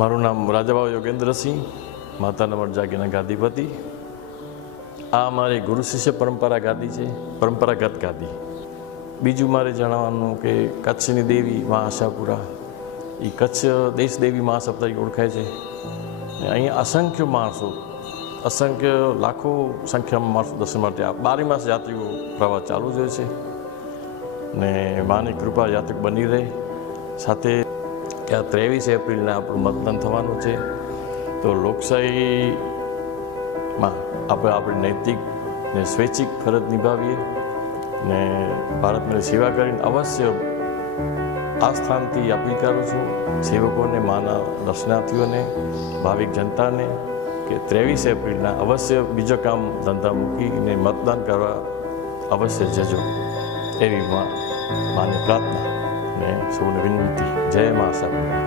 મારું નામ રાજાભાવ યોગેન્દ્રસિંહ, માતાના મઠ જાગીરના ગાદીપતિ. આ અમારી ગુરુ શિષ્ય પરંપરાગત ગાદી. બીજું મારે જણાવવાનું કે કચ્છની દેવી મા આશાપુરા, એ કચ્છ દેશ દેવી મહાસભા તરીકે ઓળખાય છે. અહીંયા અસંખ્ય માણસો, લાખો સંખ્યામાં માણસો દર્શન માટે 12 માસ યાત્રીઓ પ્રવાસ ચાલુ જ હોય છે. ને માની કૃપા યાત્રિક બની રહે. સાથે ત્યાં 23 એપ્રિલના આપણું મતદાન થવાનું છે. તો લોકશાહીમાં આપણે આપણી નૈતિક ને સ્વૈચ્છિક ફરજ નિભાવીએ ને ભારતની સેવા કરીને અવશ્ય આ સ્થાનથી અપીલ કરું છું સેવકોને, માના દર્શનાર્થીઓને, ભાવિક જનતાને કે 23 એપ્રિલના અવશ્ય બીજો કામ ધંધા મૂકીને મતદાન કરવા અવશ્ય જજો, એવી માની પ્રાર્થના ને સૌને વિનંતી. જય મા આશાપુરા.